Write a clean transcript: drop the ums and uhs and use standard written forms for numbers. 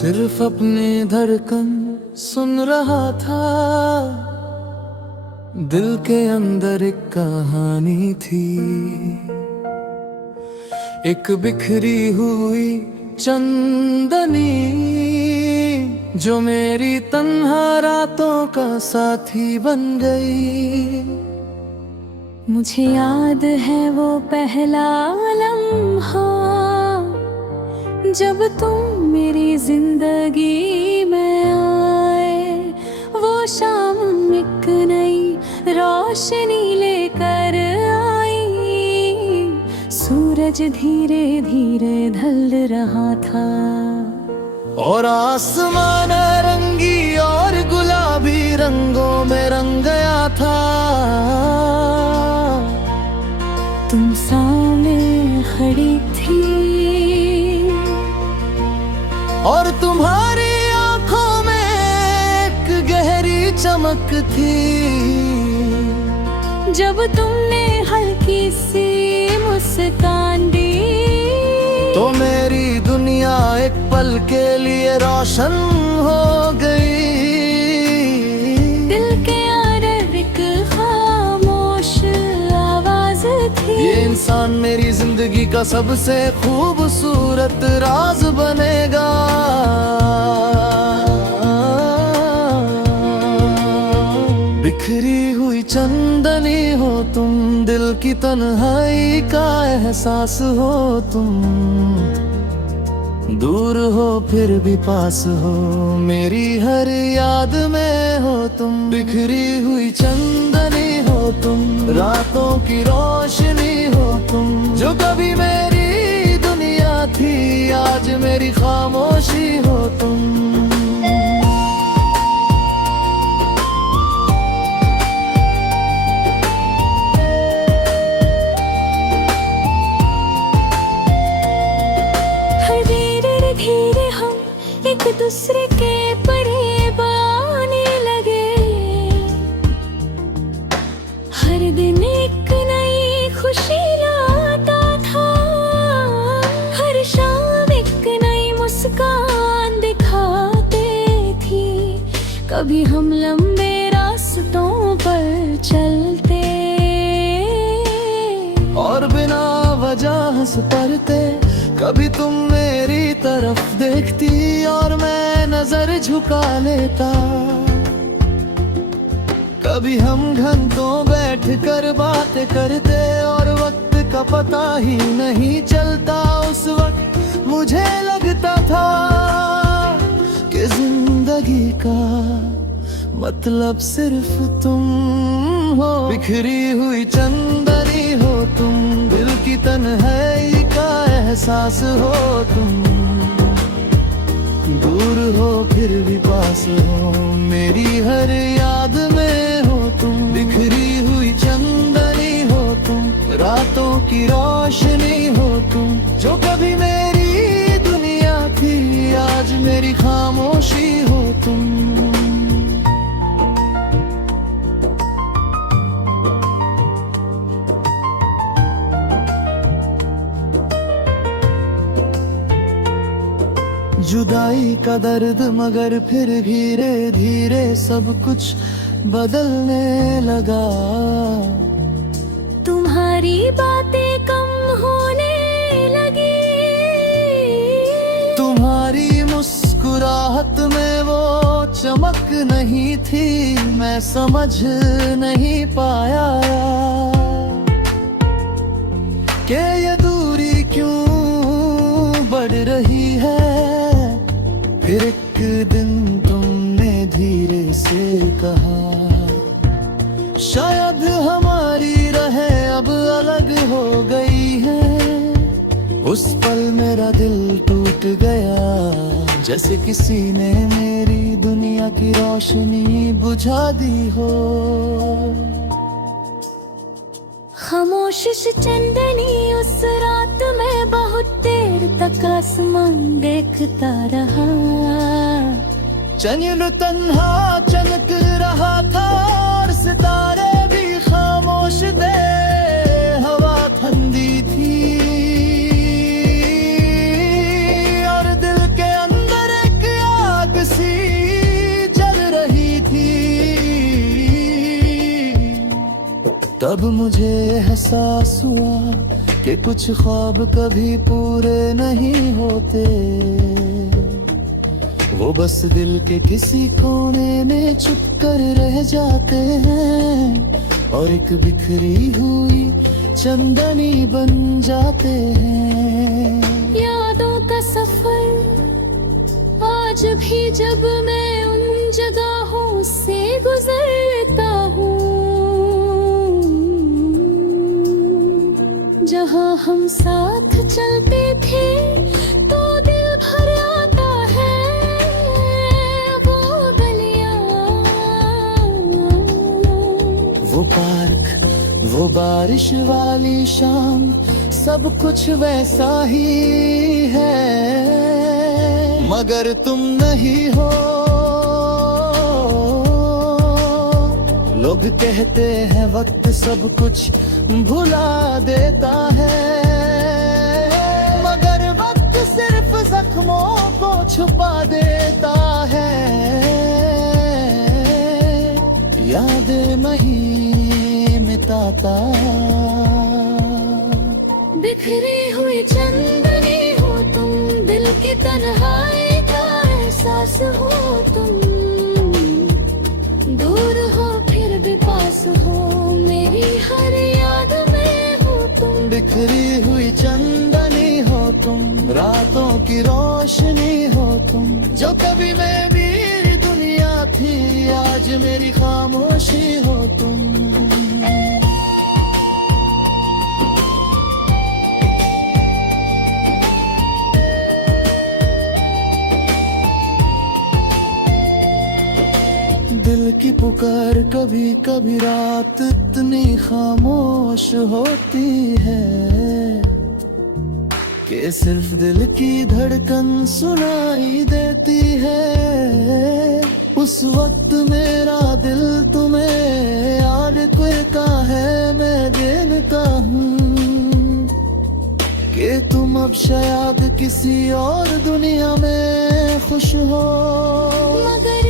सिर्फ अपने धड़कन सुन रहा था, दिल के अंदर एक कहानी थी। एक बिखरी हुई चंदनी जो मेरी तन्हा रातों का साथी बन गई। मुझे याद है वो पहला लम्हा जब तुम मेरी जिंदगी में आए। वो शाम एक नई रोशनी लेकर आई, सूरज धीरे धीरे ढल रहा था और आसमान रंगी और गुलाबी रंगों में रंग गया था। तुम सामने खड़ी थी और तुम्हारी आंखों में एक गहरी चमक थी। जब तुमने हल्की सी मुस्कान दी तो मेरी दुनिया एक पल के लिए रोशन हो गई। दिल के अंदर एक खामोश आवाज थी, ये इंसान मेरी जिंदगी का सबसे खूबसूरत राज बनेगा। बिखरी हुई चंदनी हो तुम, दिल की तन्हाई का एहसास हो तुम। दूर हो फिर भी पास हो, मेरी हर याद में हो तुम। बिखरी हुई चंदनी हो तुम, रातों की रोशनी हो तुम। जो कभी मेरी दुनिया थी आज मेरी खामोशी हो तुम। धीरे हम एक दूसरे के करीब आने लगे। हर दिन एक नई खुशी लाता था, हर शाम एक नई मुस्कान दिखाते थी। कभी हम लंबे रास्तों पर चलते और बिना वजह हंस पड़ते। कभी तुम मेरी तरफ देखती और मैं नजर झुका लेता। कभी हम घंटों बैठ कर बातें करते और वक्त का पता ही नहीं चलता। उस वक्त मुझे लगता था कि जिंदगी का मतलब सिर्फ तुम हो। बिखरी हुई चंदनी हो तुम, दिल की तन्हाई का एहसास हो तुम। दूर हो फिर भी पास हो, मेरी हर याद में हो तुम। बिखरी हुई चंदनी हो तुम, रातों की रोशनी हो तुम। जो कभी मेरी दुनिया थी आज मेरी खामोशी हो तुम। जुदाई का दर्द मगर फिर धीरे धीरे सब कुछ बदलने लगा। तुम्हारी बातें कम होने लगी, तुम्हारी मुस्कुराहट में वो चमक नहीं थी। मैं समझ नहीं पाया कि ये दूरी क्यों बढ़ रही है। फिर एक दिन तुमने धीरे से कहा, शायद हमारी राहें अब अलग हो गई हैं। उस पल मेरा दिल टूट गया, जैसे किसी ने मेरी दुनिया की रोशनी बुझा दी हो। खामोश सी चंदनी उस रात में बहुत देर तक आसमान देखता रहा। चंद तन्हा चमक रहा था और सितारे भी खामोश थे। हवा ठंडी थी और दिल के अंदर एक तब मुझे एहसास हुआ कि कुछ ख्वाब कभी पूरे नहीं होते, वो बस दिल के किसी कोने में छुप कर रह जाते हैं और एक बिखरी हुई चंदनी बन जाते हैं। यादों का सफर आज भी जब मैं उन जगहों से गुजरता हूँ जहाँ हम साथ चलते थे, तो दिल भर आता है वो गलियाँ, वो पार्क, वो बारिश वाली शाम, सब कुछ वैसा ही है, मगर तुम नहीं हो। लोग कहते हैं वक्त सब कुछ भुला देता है, मगर वक्त सिर्फ जख्मों को छुपा देता है। यादें नहीं मिटाता। बिखरी हुई चंदनी हो तुम, दिल की तन्हाई का एहसास हो तुम, दूर हो फिर भी पास हो, मेरी हर याद में हो तुम। बिखरी हुई चंदनी हो तुम, रातों की रोशनी हो तुम, जो कभी मेरी दुनिया थी आज मेरी खामोशी हो तुम। दिल की पुकार कभी कभी रात इतनी खामोश होती है कि सिर्फ दिल की धड़कन सुनाई देती है। उस वक्त मेरा दिल तुम्हें याद करता है, मैं गिनता हूँ कि तुम अब शायद किसी और दुनिया में खुश हो, मगर